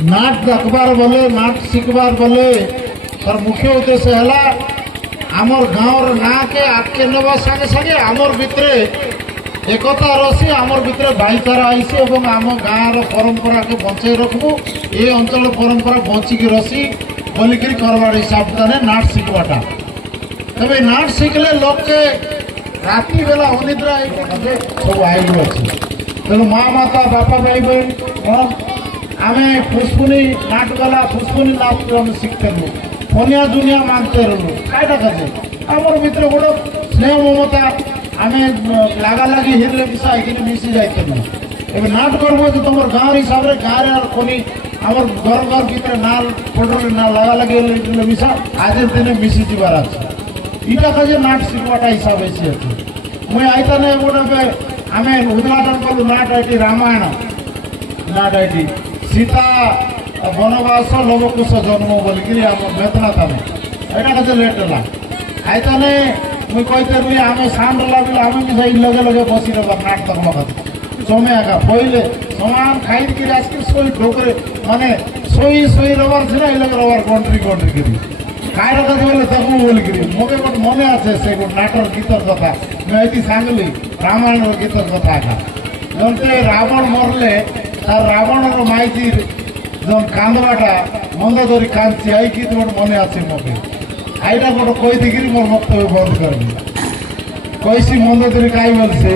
नाट देखबार बोले नाट शिखबार बोले तार मुख्य उद्देश्य है आमर गाँव ना के आगे नवा सागे सागे आमर भितरे एकता रसी आमर भितरे भाईचारा आईसी और आम गाँव परंपरा के बचाई रखबू ये अंचल परंपरा बचिकी रसी बोलिक करवार हिसाब से नाट शिखवाटा तब नाट शिखले लोक के राति बेला अनिद्रा सब आयु अच्छे तेणु माँ माता बापा भाई बहन आम पुष्पुनी नाट गला पुष्पुनी नाच आम शिखते पनिया दुनिया मानते रहलु कईटा काजे आमर भितर गोटे स्नेह ममता आम लगा लगी हिरले मिसा मिसी जाते एवं नाट करबो जो तुम गाँव हिसाब से गाँव कोनी आमर घर घर भितर ना फोटो ना लगा लगी मिसा आज दिन मिसी जीवार अच्छे इटा काजे नाट शिखवाटा हिसाब से अच्छे मुई आईताने गोटे आम उद्घाटन कलु नाट आई रामायण नाट आई सीता बनवास लवकुश जन्म बोलिक मेतनाथ आम यहाँ कैसे लेट है आईताने मुझे कहते आम सांड लगे आम भी सही लगे लगे बसी रहा नाट तक खाते समय आगा पहले समान खाई आजकल सोई ठोकरे माने सोई सोई रबार थी ना लगे रबार कंट्री कंट्री करी काय रखा बोले तक बोलिक मोके गोटे मन आसे से गोटे नाटर गीतर कथा मैं सांगली रामायण गीतर कथा आगा जमते रावण मरले तार रावण माइती जो कांदवाटा मंद धरी कांदी आई गीत गोटे मन आसे मोके आईटा गोटे कही देखिए मोर वक्तव्य बंद कर कैसी मंद धरी कई बोलसे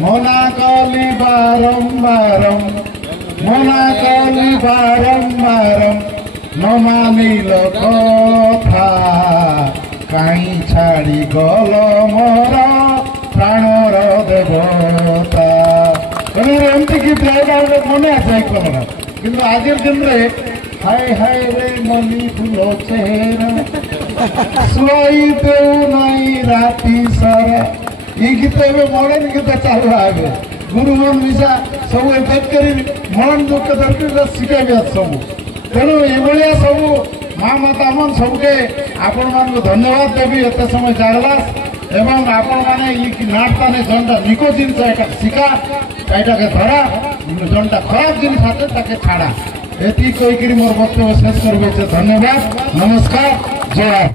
मना कली बारंबारम मना कली बारंबारम न मानिल कथा कहीं छाड़ी गल मोर प्राणर देवता एमती गीत मन आसे कलर कि आज दिन हाय हाय रे मनी फूल चेहरा सोई दे नहीं राति सारा ये गीत मॉडर्न गीत चल रहा है गुरु मन मिसा सब देख कर मरण दुख दरकार शिखाई सब तेणु ये सब माँ माता मन सबके आपण मान धन्यवाद देवी एत समय जागला एवं आपण मैंने नाटता जनटा निको जिन शिखा यहाँ के धरा जनटा खराब जिन छाड़ा ये कहीकि मोर वक्तव्य शेष कर धन्यवाद नमस्कार जय।